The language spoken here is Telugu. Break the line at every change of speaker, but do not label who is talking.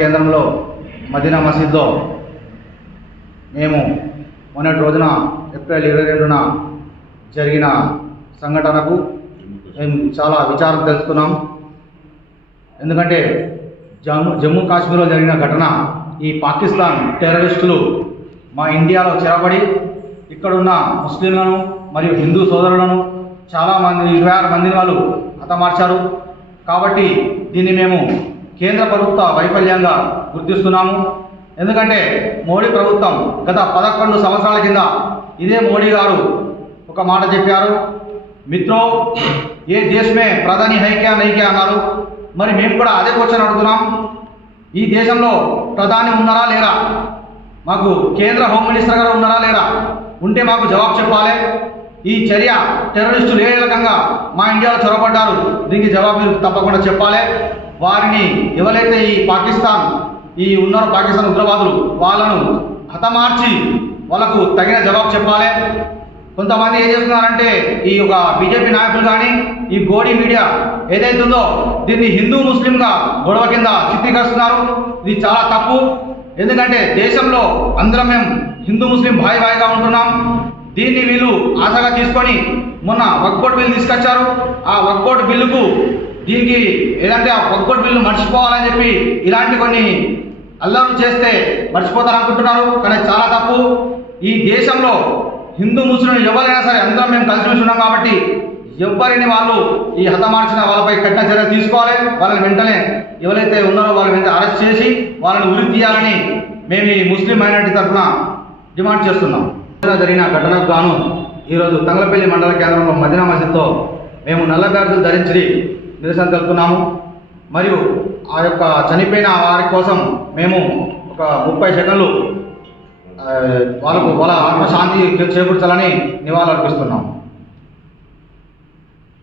కేంద్రంలో మదీనా మసీద్లో మేము మొన్నటి రోజున ఏప్రిల్ ఇరవై రెండున జరిగిన సంఘటనకు మేము చాలా విచారం తెలుసుకున్నాం. ఎందుకంటే జమ్మూ జమ్మూ కాశ్మీర్లో జరిగిన ఘటన ఈ పాకిస్తాన్ టెర్రరిస్టులు మా ఇండియాలో చేరబడి ఇక్కడున్న ముస్లింలను మరియు హిందూ సోదరులను చాలామంది ఇరవై ఆరు మంది వాళ్ళు హతమార్చారు. కాబట్టి దీన్ని మేము కేంద్ర ప్రభుత్వ వైఫల్యంగా గుర్తిస్తున్నాము. ఎందుకంటే మోడీ ప్రభుత్వం గత పదకొండు సంవత్సరాల కింద ఇదే మోడీ గారు ఒక మాట చెప్పారు. మిత్రో ఏ దేశమే ప్రధాని హైక్యా నైక్యా అన్నారు. మరి మేము కూడా అదే క్వశ్చన్ అడుగుతున్నాం. ఈ దేశంలో ప్రధాని ఉన్నారా లేరా? మాకు కేంద్ర హోమ్ మినిస్టర్ గారు ఉన్నారా లేరా? ఉంటే మాకు జవాబు చెప్పాలి. ఈ చర్య టెర్రరిస్టులు ఏ రకంగా మా ఇండియాలో చొరబడ్డారు? దీనికి జవాబు తప్పకుండా చెప్పాలి. వారిని ఎవరైతే ఈ పాకిస్తాన్ ఈ ఉన్నారో పాకిస్తాన్ ఉగ్రవాదులు వాళ్ళను హతమార్చి వాళ్ళకు తగిన జవాబు చెప్పాలి. కొంతమంది ఏం చేస్తున్నారంటే ఈ యొక్క బీజేపీ నాయకులు కానీ ఈ గోడీ మీడియా ఏదైతే ఉందో దీన్ని హిందూ ముస్లింగా గొడవ కింద చిత్రీకరిస్తున్నారు. ఇది చాలా తప్పు. ఎందుకంటే దేశంలో అందరం మేము హిందూ ముస్లిం భాయి భాయిగా ఉంటున్నాం. దీన్ని వీళ్ళు ఆశగా తీసుకొని మొన్న వక్బోర్డ్ బిల్లు తీసుకొచ్చారు. ఆ వక్బోర్డ్ బిల్లుకు దీనికి ఏదంటే ఆ వక్బోర్డ్ బిల్లు మర్చిపోవాలని చెప్పి ఇలాంటి కొన్ని అల్లర్లు చేస్తే మర్చిపోతారు అనుకుంటున్నారు. కానీ చాలా తప్పు. ఈ దేశంలో హిందూ ముస్లిం ఎవరైనా సరే అందరం మేము కలిసి ఉన్నాం కాబట్టి ఎవరిని వాళ్ళు ఈ హతమార్చిన వాళ్ళపై కఠిన చర్యలు తీసుకోవాలి. వాళ్ళని వెంటనే ఎవరైతే ఉన్నారో వాళ్ళని వెంటనే అరెస్ట్ చేసి వాళ్ళని ఉరి తీయాలని మేము ఈ ముస్లిం మైనారిటీ తరఫున డిమాండ్ చేస్తున్నాం. జరిగిన ఘటనకు గాను ఈరోజు తంగలపల్లి మండల కేంద్రంలో మదినా మసీద్తో మేము నల్ల బ్యాగులు ధరించి నిరసన తెలుపుతున్నాము మరియు ఆ యొక్క చనిపోయిన వారి కోసం మేము ఒక ముప్పై సెకండ్లు వాళ్ళకు వాళ్ళ ఆత్మశాంతి చేకూర్చాలని నివాళులు అర్పిస్తున్నాము